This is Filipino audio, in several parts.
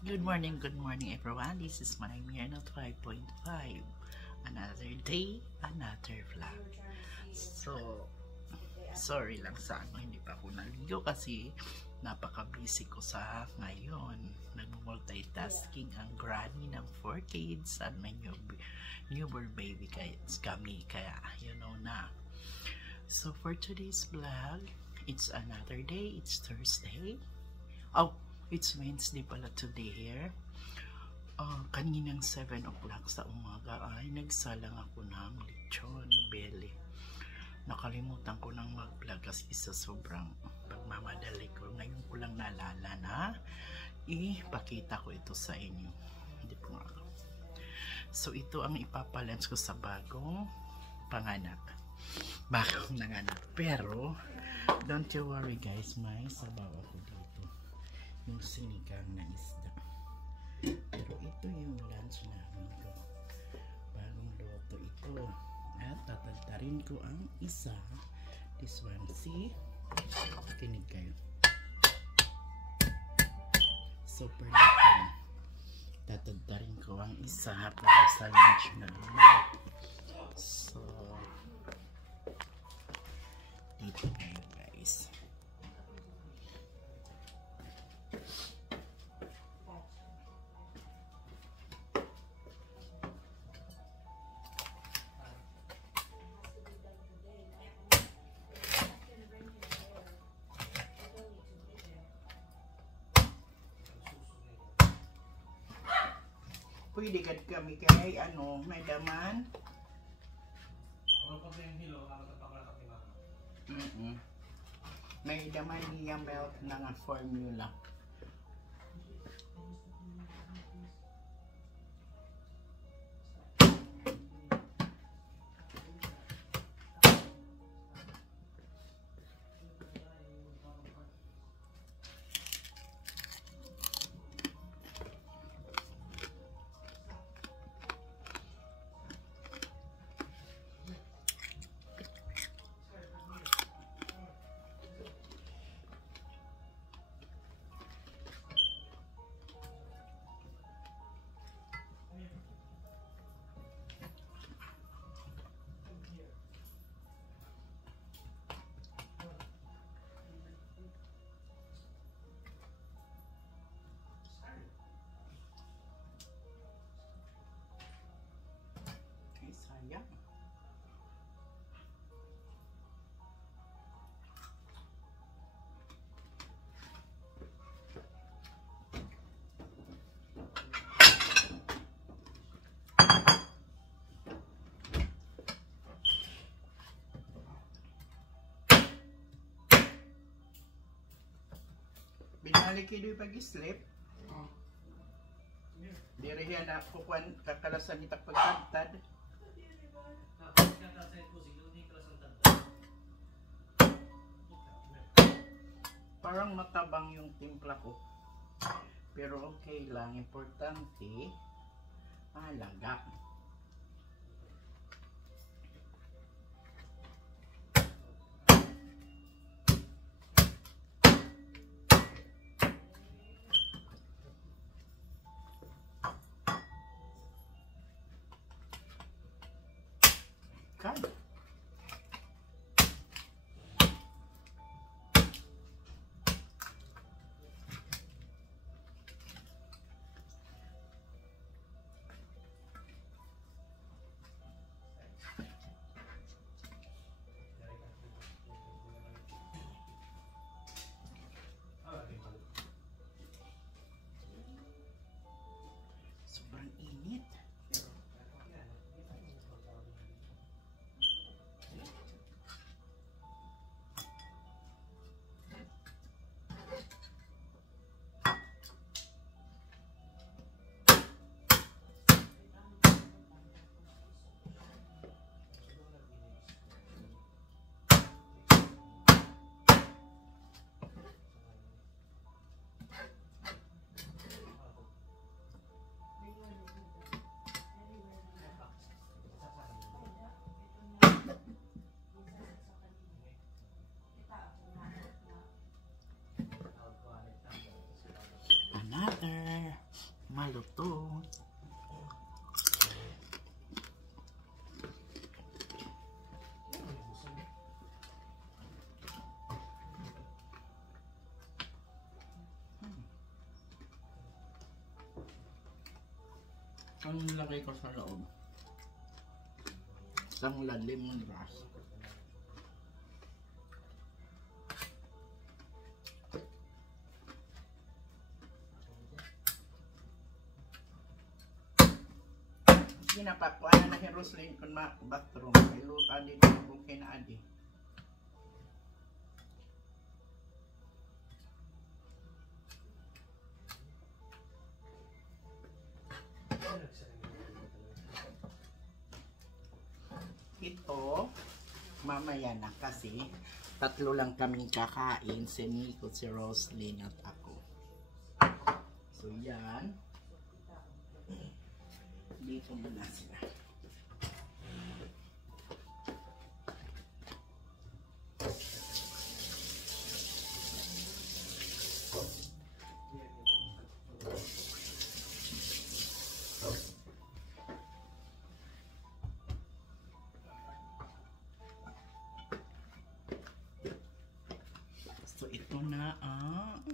Good morning everyone. This is my Mirna 5.5. Another day, another vlog. So, sorry lang sa hindi pa ako naligo kasi napaka-busy ko sa ngayon. Nag-multitasking ang granny ng 4 kids at may newborn baby kami. Kaya, you know na. So, for today's vlog, it's another day. It's Thursday. Oh, it's Wednesday pala today here. Kaninang 7 o'clock sa umaga ay nagsalang ako ng lechon belly. Nakalimutan ko nang mag-vlog kasi sa sobrang pagmamadali ko. Ngayon ko lang naalala na ipakita ko ito sa inyo. Hindi po nga ako. So ito ang ipapalens ko sa bagong panganak. Bagong nanganak. Pero don't you worry guys, may sabaw ako dito. Yung sinigang na isda. Pero ito yung lunch namin ko. Bagong luto ito. At tatagtarin ko ang isa. This one, see? Kinig kayo. Super lutong. Tatagtarin ko ang isa para sa lunch namin. So, dito kayo guys. Pwede kad kami kay may daman. May daman niyang belt ng formula. Sayang. Binalik kayo pag-sleep. Dirihan na kukuan kakalasan nitak pagtagtad. Parang matabang yung timpla ko. Pero okay lang. Importante, alaga. Kan? Sobrang init. maluto. Ang nilagay ko sa loob, isang lemongrass. Ginapakuan na ni Roslyn kung bathroom. Iluta din na kung kinaadi. Ito, mamaya na kasi tatlo lang kaming kakain, si Nico, si Roslyn at ako. So yan, dito muna sila. So ito na ang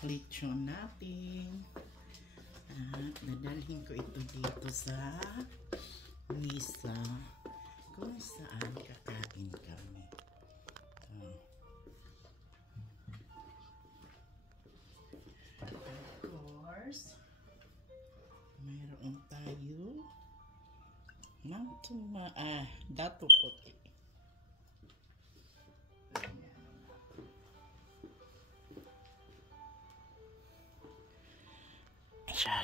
lechon natin. At dadalhin ko ito dito sa misa kung saan kakain kami. Of course, mayroon tayo ng dato puti.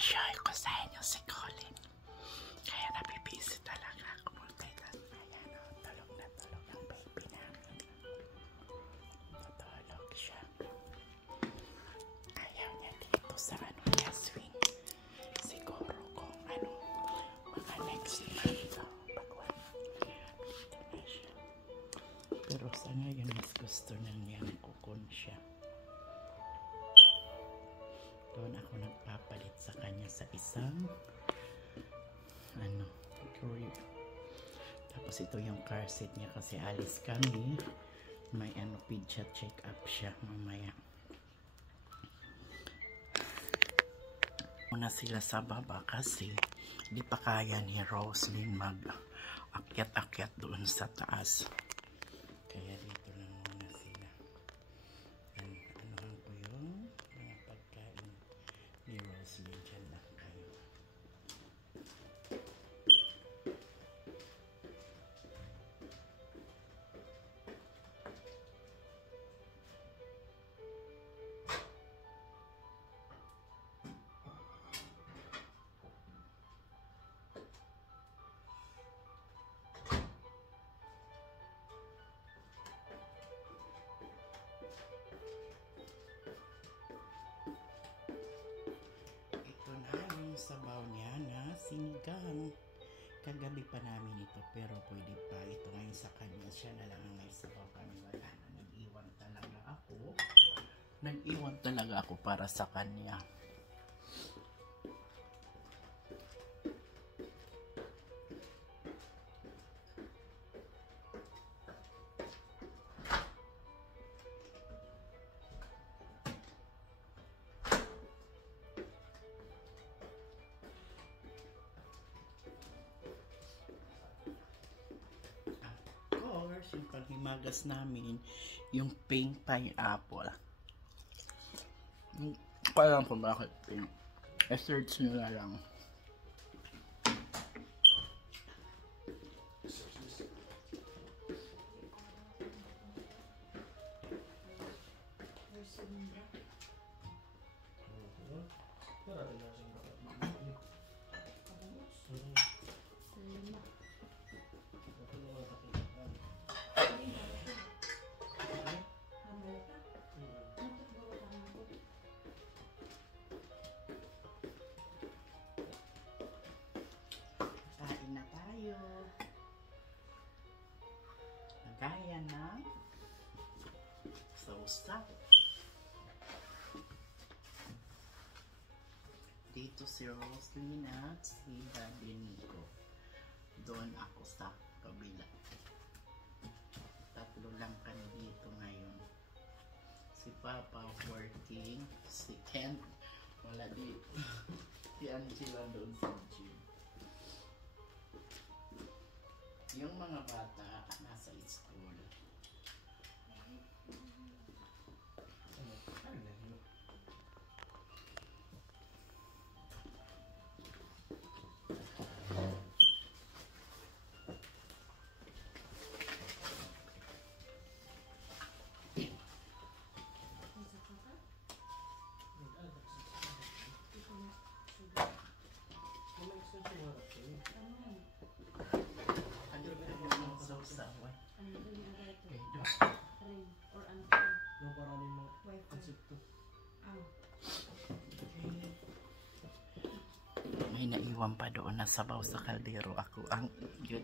Share ko sa inyo si Colin. Kaya nabibisi talaga ako. Ayan o, tulog na tulog ang baby namin. Tutulog siya. Ayaw niya dito sa niya swing. Siguro kung mga next month pagwan. Dito na siya. Pero sa ngayon mas gusto na niyang kukun siya. Doon ako nagpapalit sa kanya sa isang crib. Tapos ito yung car seat niya kasi alis kami. May pidget check up siya mamaya. Muna sila sa baba kasi di pa kaya ni Roslyn mag-akyat-akyat doon sa taas. Kaya dito lang muna sila. Anuhan ko yung mga pagkain ni Roslyn. Diyan lang kayo. Sabaw niya na sinigang. Kagabi pa namin ito pero pwede pa ito ngayon sa kanya. Siya na lang ang may sabaw, kami wala na. Nag-iwan talaga ako para sa kanya. Yung panghimagas namin, yung pink pineapple. Alam ko bakit pink. I-search nyo na lang. Gaya ng sausa. Dito si Roslyn at si Daddy Nico. Doon ako sa kabila. Tatlo lang kami dito ngayon. Si Papa working, si Ken wala dito. Si Angela doon sa gym. Yung mga bata nasa school. May naiwan pa doon na sabaw sa kaldero. Ako ang yun.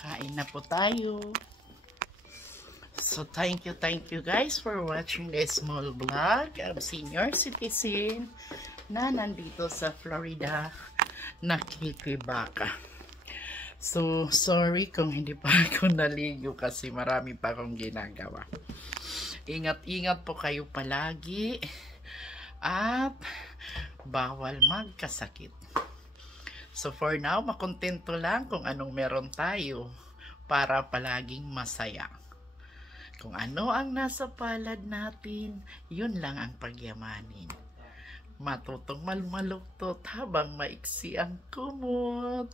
Kain na po tayo. So thank you guys for watching this small vlog of senior citizen na nandito sa Florida, nakikibaka. So sorry kung hindi pa ako naligo kasi marami pa akong ginagawa. Ingat-ingat po kayo palagi at bawal magkasakit. So for now, makontento lang kung anong meron tayo para palaging masaya. Kung ano ang nasa palad natin, yun lang ang pagyamanin. Matutong malmaluktot habang maiksi ang kumot.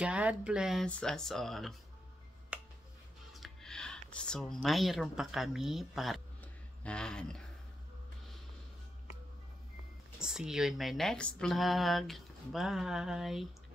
God bless us all. So mayroon pa kami para yan. See you in my next vlog. Bye!